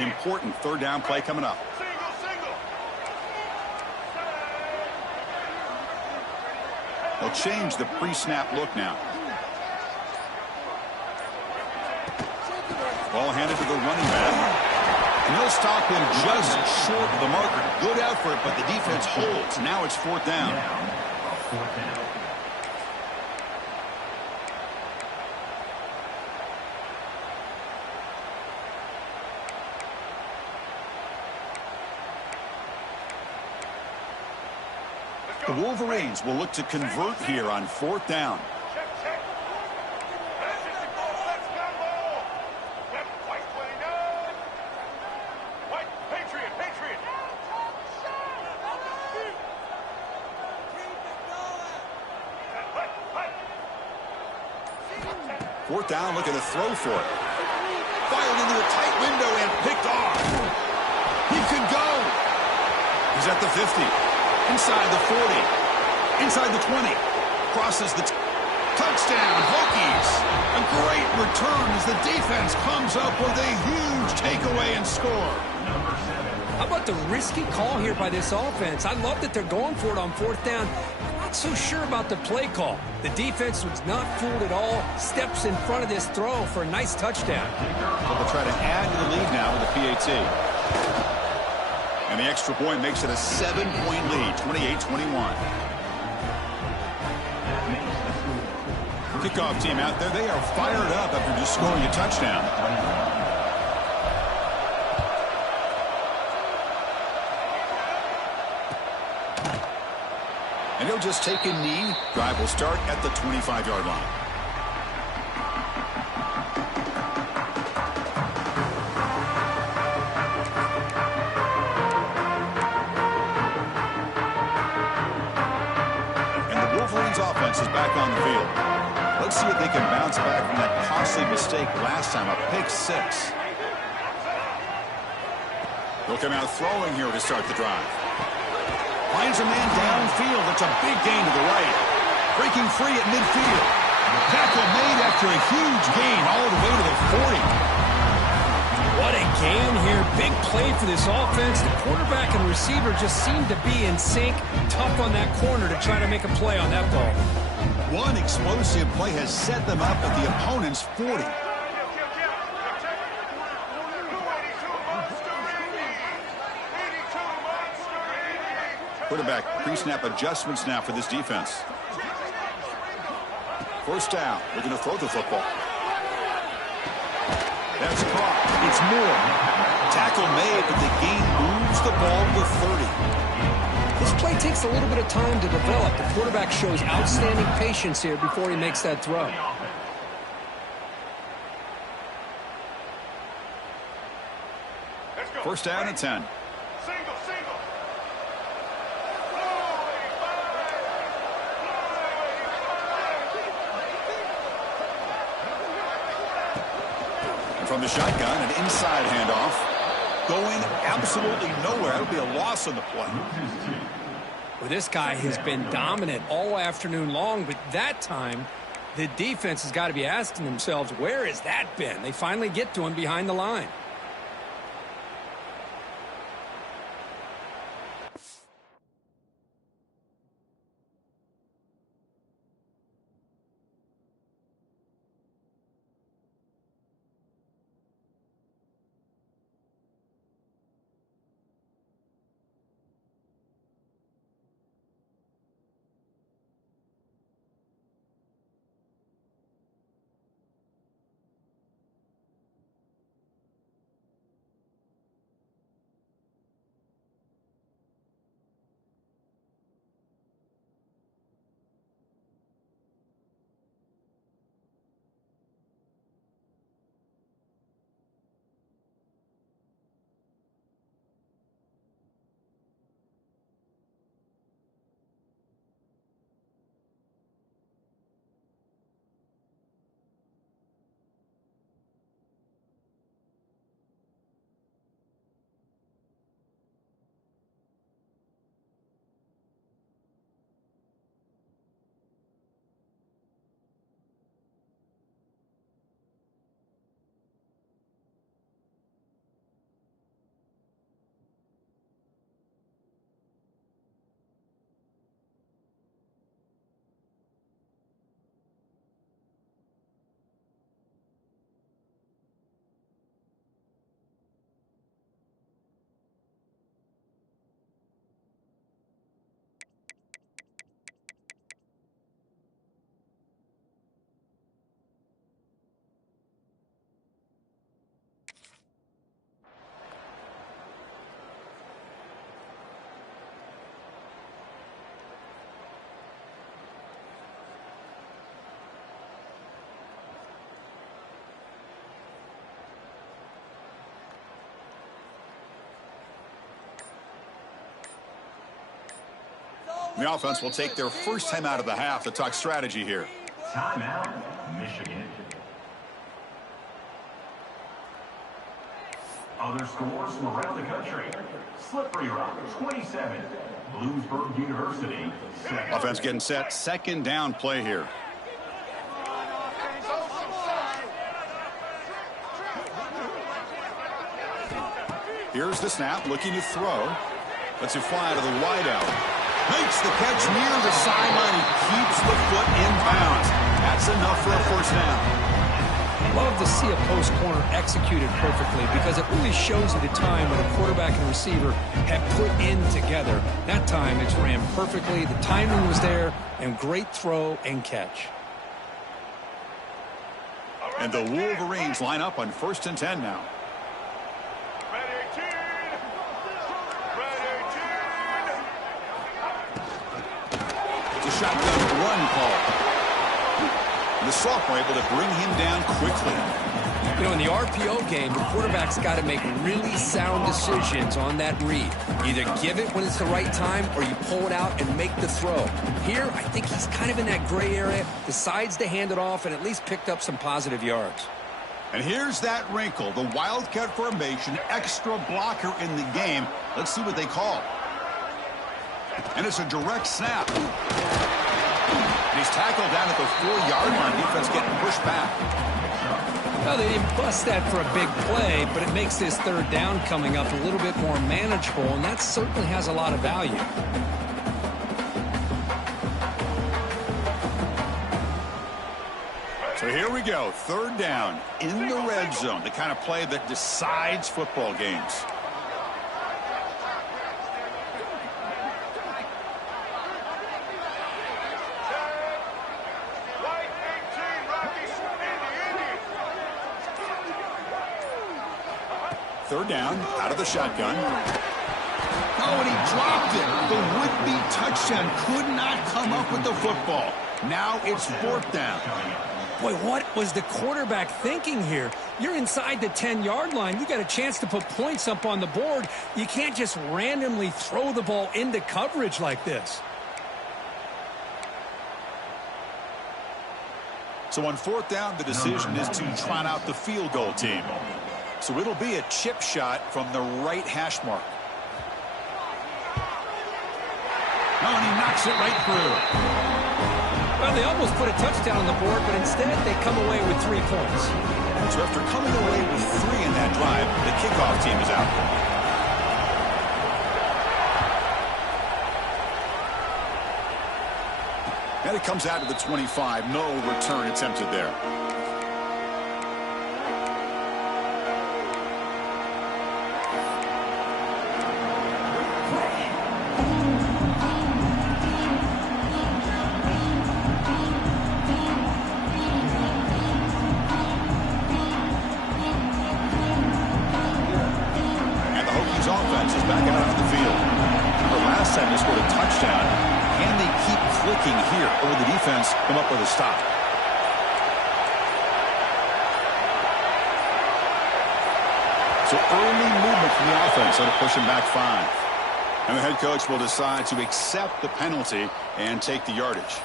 Important 3rd down play coming up. They'll change the pre-snap look now. Ball handed to the running back. And he'll stop him just short of the marker. Good effort, but the defense holds. Now it's 4th down. The Wolverines will look to convert here on 4th down. Fourth down, looking to throw for it. Fired into a tight window and picked off. He could go. He's at the 50. Inside the 40. Inside the 20. Crosses the touchdown. Hokies. A great return as the defense comes up with a huge takeaway and score. How about the risky call here by this offense? I love that they're going for it on 4th down. Not so sure about the play call. The defense was not fooled at all. Steps in front of this throw for a nice touchdown. So they'll try to add to the lead now with a PAT. And the extra point makes it a 7-point lead, 28-21. Kickoff team out there, they are fired up after just scoring a touchdown. And he'll just take a knee. Drive will start at the 25-yard line. And the Wolverines offense is back on the field. Let's see if they can bounce back from that costly mistake last time, a pick 6. They'll come out throwing here to start the drive. Finds a man downfield. It's a big gain to the right. Breaking free at midfield. Tackle made after a huge gain all the way to the 40. What a gain here. Big play for this offense. The quarterback and receiver just seem to be in sync. Tough on that corner to try to make a play on that ball. One explosive play has set them up at the opponent's 40. Quarterback pre-snap adjustments now for this defense. First down. They're going to throw the football. That's caught. It's Moore. Tackle made, but the gain moves the ball to 30. This play takes a little bit of time to develop. The quarterback shows outstanding patience here before he makes that throw. First down and 10. from the shotgun, an inside handoff. Going absolutely nowhere. That'll be a loss on the play. Well, this guy has been dominant all afternoon long, but that time, the defense has got to be asking themselves, where has that been? They finally get to him behind the line. The offense will take their first time out of the half to talk strategy here. Timeout, Michigan. Other scores from around the country. Slippery Rock, 27. Bloomsburg University, 7. Offense getting set. Second down play here. Here's the snap, looking to throw. Lets it fly to the wideout. Makes the catch near the sideline. He keeps the foot in bounds. That's enough for a first down. Love to see a post corner executed perfectly because it really shows you the time when a quarterback and receiver have put in together. That time it's ran perfectly. The timing was there, and great throw and catch. And the Wolverines line up on 1st and 10 now. Shotgun run call. The sophomore able to bring him down quickly. You know, in the RPO game, the quarterback's got to make really sound decisions on that read. Either give it when it's the right time or you pull it out and make the throw. Here, I think he's kind of in that gray area, decides to hand it off and at least picked up some positive yards. And here's that wrinkle, the Wildcat formation, extra blocker in the game. Let's see what they call. And it's a direct snap. And he's tackled down at the 4-yard line. Defense getting pushed back. Well, they didn't bust that for a big play, but it makes this third down coming up a little bit more manageable, and that certainly has a lot of value. So here we go, third down in the red zone, the kind of play that decides football games. Third down, out of the shotgun. Oh, and he dropped it. The would-be touchdown could not come up with the football. Now it's 4th down. Boy, what was the quarterback thinking here? You're inside the 10-yard line. You got a chance to put points up on the board. You can't just randomly throw the ball into coverage like this. So on fourth down, the decision is to trot out the field goal team. So it'll be a chip shot from the right hash mark. Oh, and he knocks it right through. Well, they almost put a touchdown on the board, but instead they come away with 3 points. So after coming away with 3 in that drive, the kickoff team is out. And it comes out to the 25. No return attempted there. And the Hokies offense is back out on the field. Remember last time they scored a touchdown. Can they keep clicking here, or will the defense come up with a stop? So early movement from the offense, that'll push him back 5. And the head coach will decide to accept the penalty and take the yardage.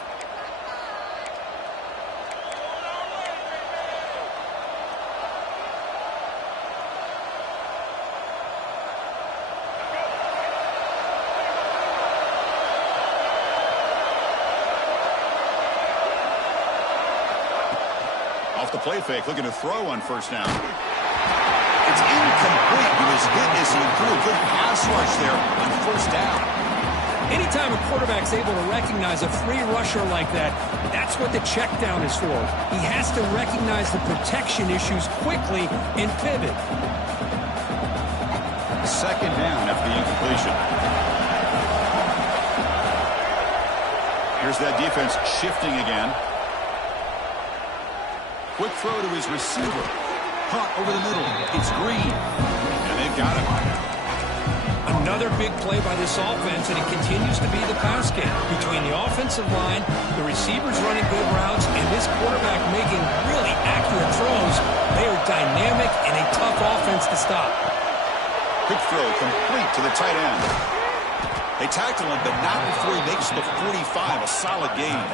Off the play fake, looking to throw on first down. It's incomplete. He was hit as he threw a good pass rush there on first down. Anytime a quarterback's able to recognize a free rusher like that, that's what the check down is for. He has to recognize the protection issues quickly and pivot. Second down after the incompletion. Here's that defense shifting again. Quick throw to his receiver. Caught over the middle. It's Green. And they've got him. Another big play by this offense, and it continues to be the pass game. Between the offensive line, the receivers running good routes, and this quarterback making really accurate throws, they are dynamic and a tough offense to stop. Quick throw complete to the tight end. They tackle him, but not before he makes the 45. A solid gain.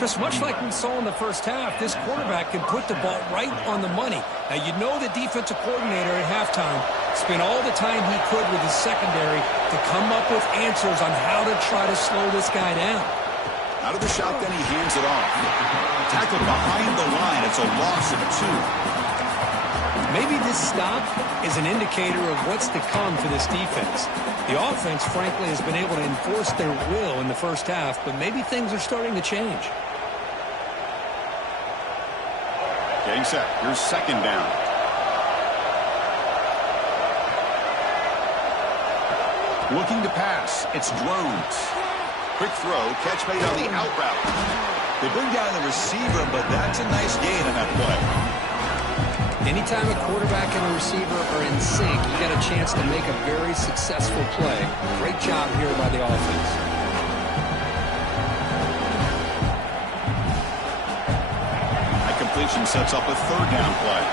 Just much like we saw in the first half, this quarterback can put the ball right on the money. Now, you know the defensive coordinator at halftime spent all the time he could with his secondary to come up with answers on how to try to slow this guy down. Out of the shotgun, he hands it off. Tackled behind the line. It's a loss of 2. Maybe this stop is an indicator of what's to come for this defense. The offense, frankly, has been able to enforce their will in the first half, but maybe things are starting to change. Getting set. Here's second down. Looking to pass. It's Drones. Quick throw. Catch made on the out route. They bring down the receiver, but that's a nice gain on that play. Anytime a quarterback and a receiver are in sync, you got a chance to make a very successful play. Great job here by the offense. That completion sets up a third down play.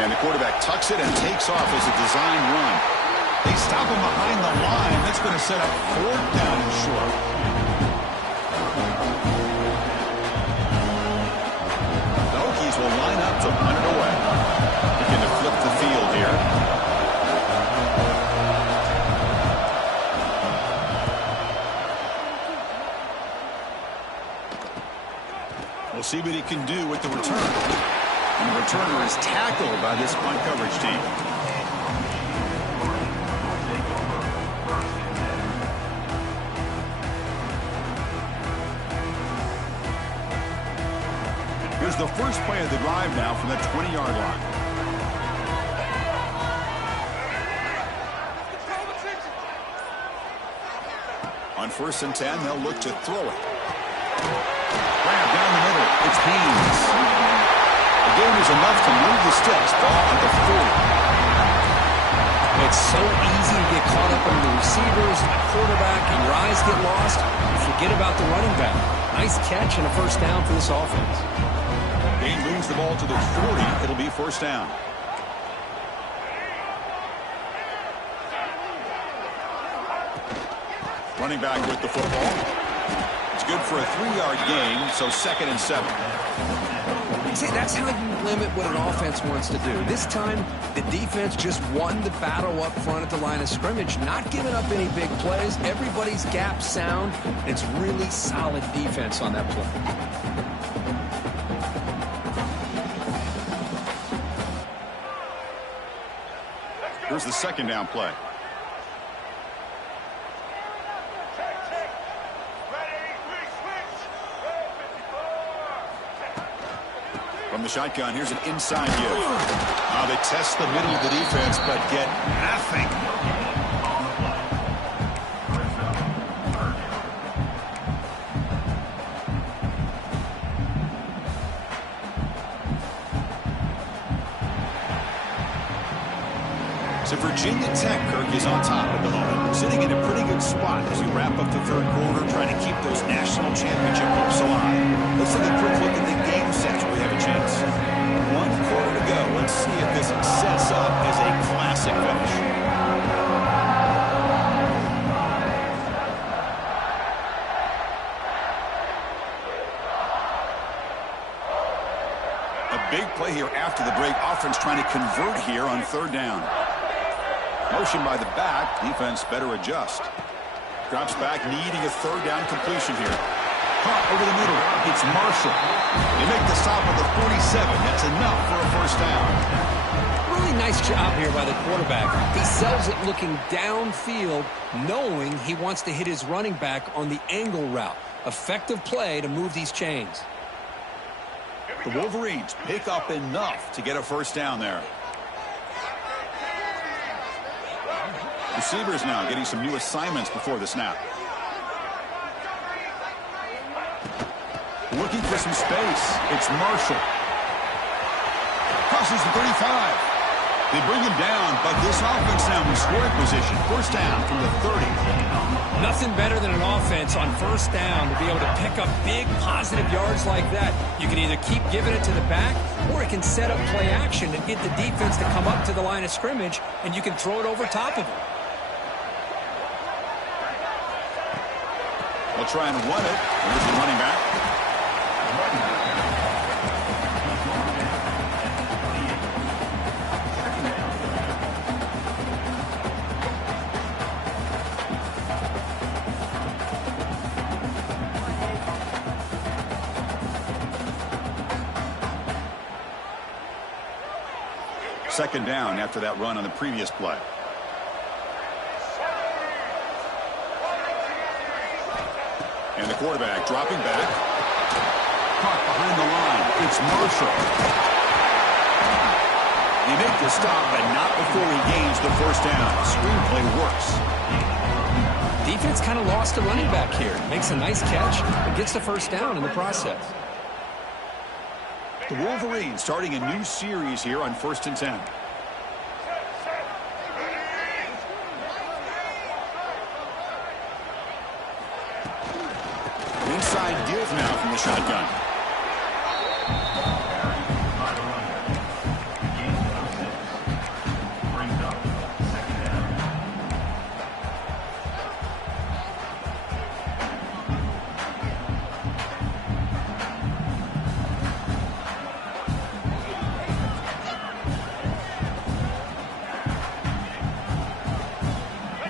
And the quarterback tucks it and takes off as a design run. They stop him behind the line. That's going to set up fourth down and short. Will line up to run it away. Looking to flip the field here. We'll see what he can do with the return. And the returner is tackled by this punt coverage team. Here's the first play of the drive now from the 20-yard line. On 1st and 10, they'll look to throw it. Grab down the middle. It's Haynes. The gain is enough to move the sticks. Ball at the 40. It's so easy to get caught up in the receivers and the quarterback, and your eyes get lost. You forget about the running back. Nice catch and a first down for this offense. Gain moves the ball to the 40. It'll be first down. Running back with the football. It's good for a 3-yard gain, so 2nd and 7. See, that's how you limit what an offense wants to do. This time, the defense just won the battle up front at the line of scrimmage, not giving up any big plays. Everybody's gap sound. It's really solid defense on that play. Here's the 2nd down play. From the shotgun, here's an inside give. They test the middle of the defense, but get nothing. So Virginia Tech, Kirk, is on top at the moment, sitting in a pretty good spot as we wrap up the 3rd quarter, trying to keep those national championship hopes alive. Let's take a quick look at the game sets where we have a chance. 1 quarter to go. Let's see if this sets up as a classic finish. A big play here after the break. Offense trying to convert here on 3rd down. Motion by the back. Defense better adjust. Drops back, needing a 3rd down completion here. Caught over the middle. It's Marshall. They make the stop at the 47. That's enough for a 1st down. Really nice job here by the quarterback. He sells it looking downfield, knowing he wants to hit his running back on the angle route. Effective play to move these chains. The Wolverines pick up enough to get a 1st down there. Receivers now getting some new assignments before the snap. Looking for some space. It's Marshall. Crosses the 35. They bring him down, but this offense now in scoring position. 1st down from the 30. Nothing better than an offense on 1st down to be able to pick up big positive yards like that. You can either keep giving it to the back, or it can set up play action and get the defense to come up to the line of scrimmage, and you can throw it over top of it. They'll try and run it. There's the running back. 2nd down after that run on the previous play. And the quarterback dropping back. Caught behind the line. It's Marshall. They make the stop, but not before he gains the 1st down. Screenplay works. Defense kind of lost the running back here. Makes a nice catch and gets the 1st down in the process. The Wolverines starting a new series here on 1st and 10. Inside give now from the shotgun.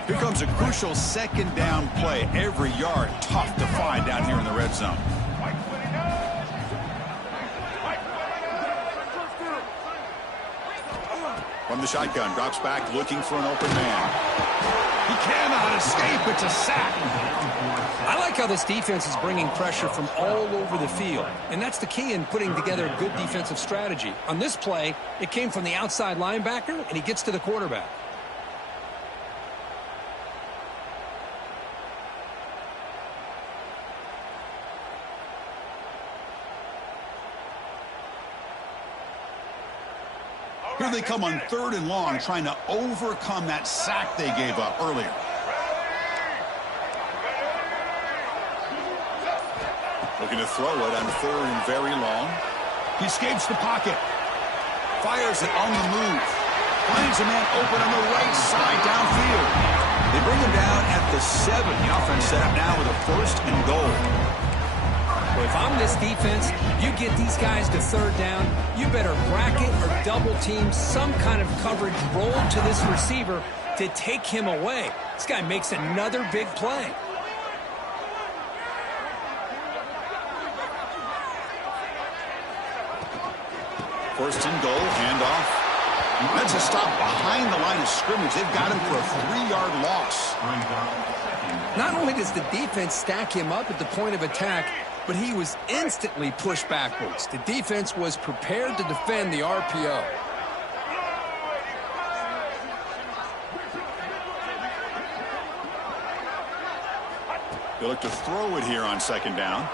Here comes a crucial 2nd down play. Every yard tough to find down here in the red zone. From the shotgun, drops back looking for an open man. He cannot escape. It's a sack. I like how this defense is bringing pressure from all over the field, and that's the key in putting together a good defensive strategy. On this play, it came from the outside linebacker, and he gets to the quarterback. Here they come on 3rd and long, trying to overcome that sack they gave up earlier. Looking to throw it on 3rd and very long. He escapes the pocket. Fires it on the move. Finds a man open on the right side downfield. They bring him down at the 7. The offense set up now with a 1st and goal. Well, if I'm this defense, you get these guys to 3rd down, you better bracket or double team some kind of coverage roll to this receiver to take him away. This guy makes another big play. First and goal, handoff. That's a stop behind the line of scrimmage. They've got him for a 3-yard loss. Not only does the defense stack him up at the point of attack, but he was instantly pushed backwards. The defense was prepared to defend the RPO. They look to throw it here on 2nd down.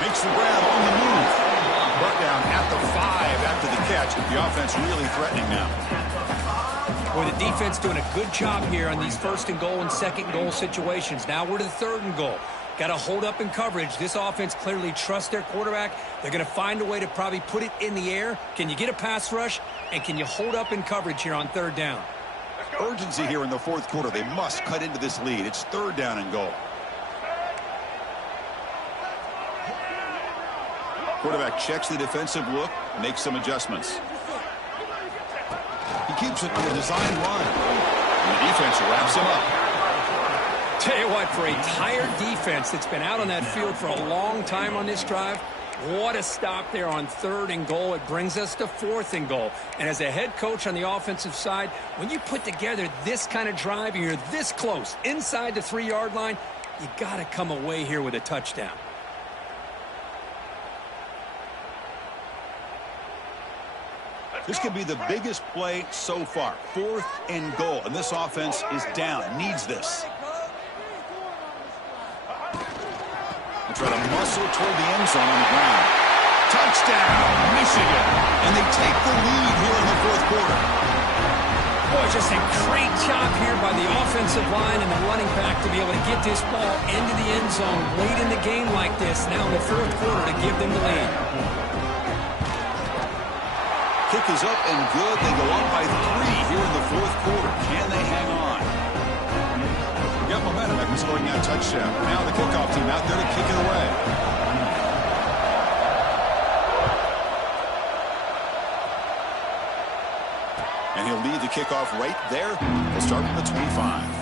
Makes the grab on the move. Brought down at the 5 after the catch. The offense really threatening now. Boy, the defense doing a good job here on these 1st and goal and 2nd goal situations. Now we're to the 3rd and goal. Got to hold up in coverage. This offense clearly trusts their quarterback. They're going to find a way to probably put it in the air. Can you get a pass rush? And can you hold up in coverage here on 3rd down? Urgency here in the 4th quarter. They must cut into this lead. It's 3rd down and goal. Quarterback checks the defensive look, makes some adjustments. He keeps it on a design run. And the defense wraps him up. Tell you what, for a tired defense that's been out on that field for a long time on this drive, what a stop there on 3rd and goal. It brings us to 4th and goal. And as a head coach on the offensive side, when you put together this kind of drive and you're this close inside the 3-yard line, you got to come away here with a touchdown. This could be the biggest play so far. 4th and goal. And this offense is down. Needs this. They try to muscle toward the end zone on the ground. Touchdown, Michigan. And they take the lead here in the 4th quarter. Boy, just a great job here by the offensive line and the running back to be able to get this ball into the end zone late in the game like this. Now in the 4th quarter to give them the lead. Kick is up and good. They go up by 3 here in the 4th quarter. Can they hang on? Got momentum after scoring that touchdown. Now the kickoff team out there to kick it away. And he'll lead the kickoff right there. He'll start from the 25.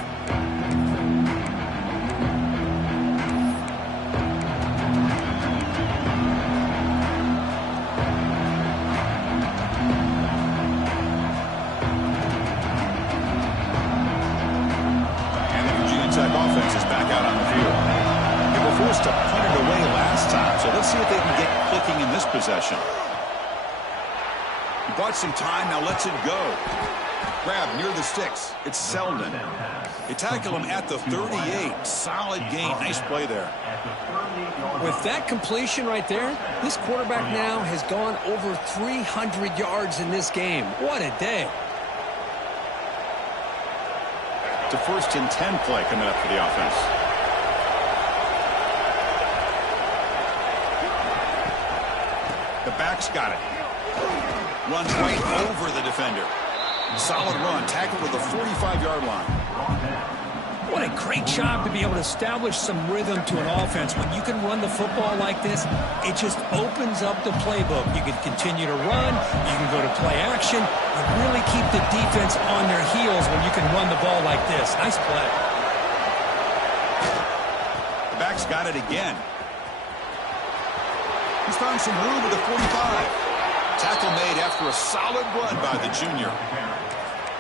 Offense is back out on the field. They were forced to punt it away last time, so let's see if they can get clicking in this possession. He bought some time, now lets it go. Grab near the sticks. It's Selden. They tackle him at the 38. Solid gain. Nice play there. With that completion right there, this quarterback now has gone over 300 yards in this game. What a day. To 1st and 10 play coming up for the offense. The back's got it. Runs right over the defender. Solid run. Tackled to the 45-yard line. What a great job to be able to establish some rhythm to an offense. When you can run the football like this, it just opens up the playbook. You can continue to run. You can go to play action. You really keep the defense on their heels when you can run the ball like this. Nice play. The back's got it again. He's found some room at the 45. Tackle made after a solid run by the junior.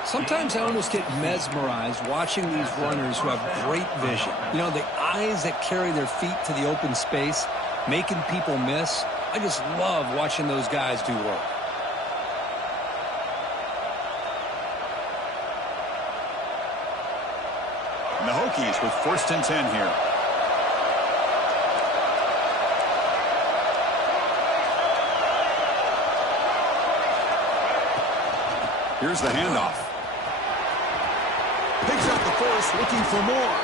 Sometimes I almost get mesmerized watching these runners who have great vision. You know, the eyes that carry their feet to the open space, making people miss. I just love watching those guys do work. And the Hokies with 1st and 10 here. Here's the handoff. Picks up the first, looking for more.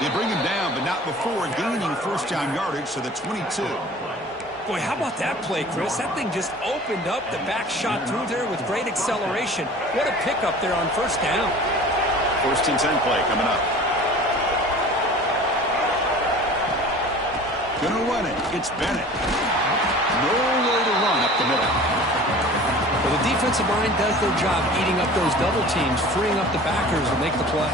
They bring him down, but not before gaining 1st down yardage to the 22. Boy, how about that play, Chris? That thing just opened up. The back shot through there with great acceleration. What a pickup there on first down. 1st and 10 play coming up. Gonna run it. It's Bennett. No way to run up the middle. Well, the defensive line does their job eating up those double teams, freeing up the backers to make the play.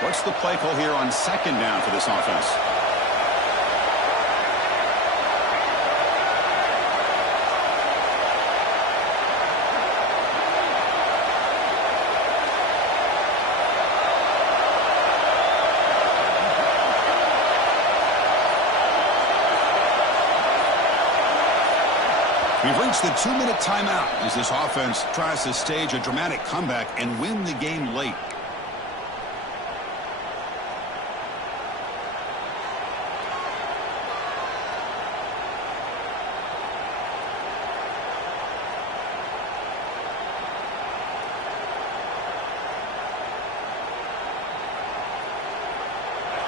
What's the play call here on 2nd down for this offense? We've reached the 2-minute timeout as this offense tries to stage a dramatic comeback and win the game late.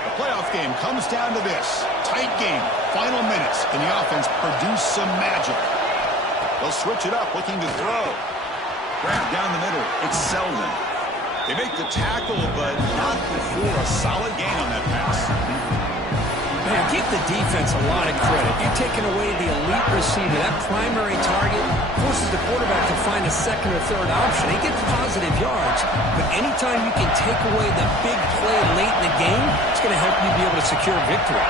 The playoff game comes down to this. Tight game, final minutes. Can the offense produce some magic? They'll switch it up, looking to throw. Grab down the middle. It's Selden. They make the tackle, but not before a solid gain on that pass. Man, give the defense a lot of credit. You're taking away the elite receiver. That primary target forces the quarterback to find a second or third option. He gets positive yards, but anytime you can take away the big play late in the game, it's going to help you be able to secure victory.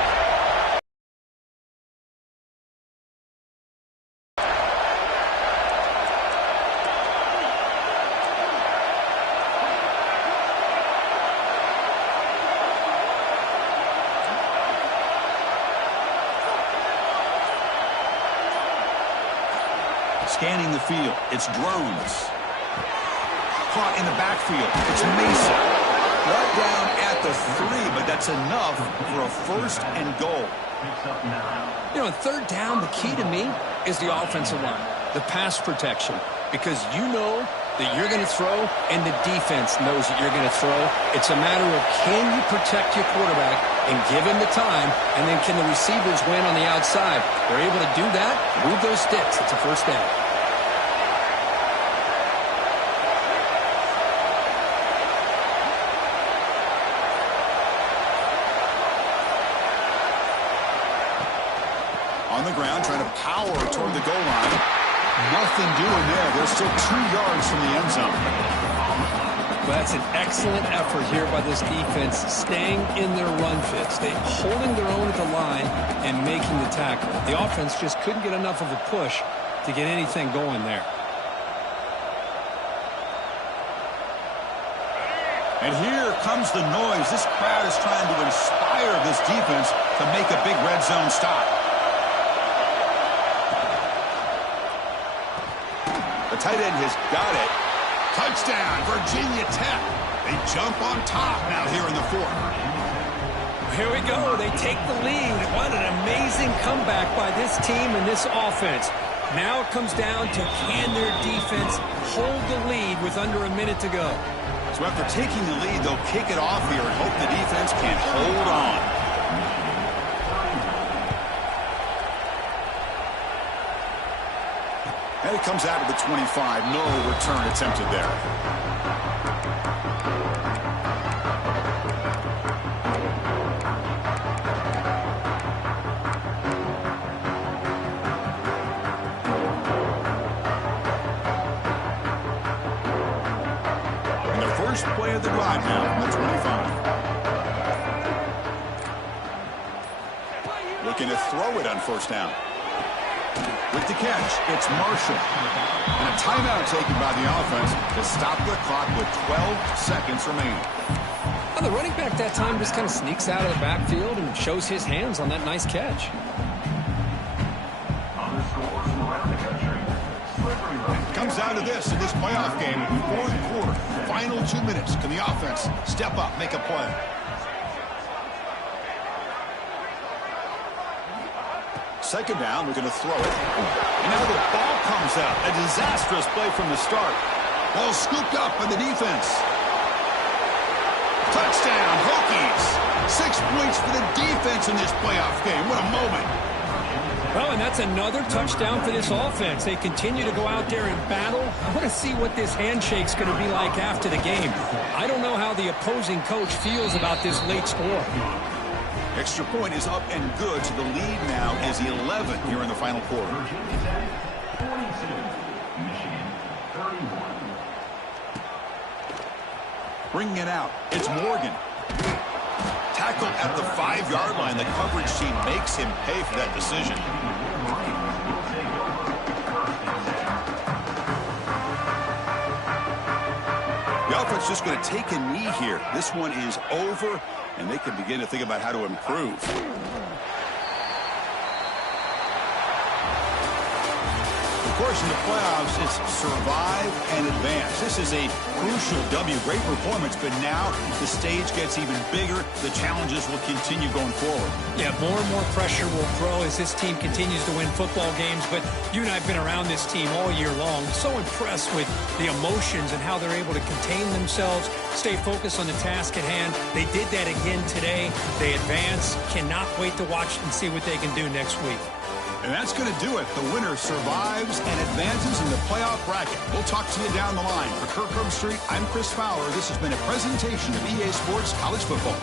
Scanning the field, it's drones. Caught in the backfield, it's Mason. Brought down at the 3, but that's enough for a 1st and goal. You know, on 3rd down, the key to me is the offensive line, the pass protection, because you know that you're going to throw and the defense knows that you're going to throw. It's a matter of can you protect your quarterback and give him the time, and then can the receivers win on the outside? They're able to do that, move those sticks. It's a 1st down. On the ground, trying to power toward the goal line. Nothing doing there. They're still 2 yards from the end zone. Well, that's an excellent effort here by this defense, staying in their run fits. They holding their own at the line and making the tackle. The offense just couldn't get enough of a push to get anything going there. And here comes the noise. This crowd is trying to inspire this defense to make a big red zone stop. The tight end has got it. Touchdown, Virginia Tech. They jump on top now here in the 4th. Here we go. They take the lead. What an amazing comeback by this team and this offense. Now it comes down to can their defense hold the lead with under a minute to go. So after taking the lead, they'll kick it off here and hope the defense can hold on. And it comes out of the 25. No return attempted there. And the first play of the drive now from the 25. Looking to throw it on 1st down. With the catch, it's Marshall. And a timeout taken by the offense to stop the clock with 12 seconds remaining. Well, the running back that time just kind of sneaks out of the backfield and shows his hands on that nice catch. Comes down to this in this playoff game, 4th quarter, final 2 minutes. Can the offense step up, make a play? second down. They're going to throw it. And now the ball comes out. A disastrous play from the start. Ball scooped up by the defense. Touchdown, Hokies. 6 points for the defense in this playoff game. What a moment. Well, and that's another touchdown for this offense. They continue to go out there and battle. I want to see what this handshake's going to be like after the game. I don't know how the opposing coach feels about this late score. Extra point is up and good, so the lead now is 11 here in the final quarter. Virginia Tech, 42. Michigan, 31. Bringing it out. It's Morgan. Tackled at the 5-yard line. The coverage team makes him pay for that decision. The offense just going to take a knee here. This one is over, and they can begin to think about how to improve. Of course, in the playoffs, it's survive and advance. This is a crucial W. Great performance, but now the stage gets even bigger. The challenges will continue going forward. Yeah, more and more pressure will grow as this team continues to win football games. But you and I have been around this team all year long. So impressed with the emotions and how they're able to contain themselves, stay focused on the task at hand. They did that again today. They advance. Cannot wait to watch and see what they can do next week. And that's going to do it. The winner survives and advances in the playoff bracket. We'll talk to you down the line. For Kirk Herbstreit, I'm Chris Fowler. This has been a presentation of EA Sports College Football.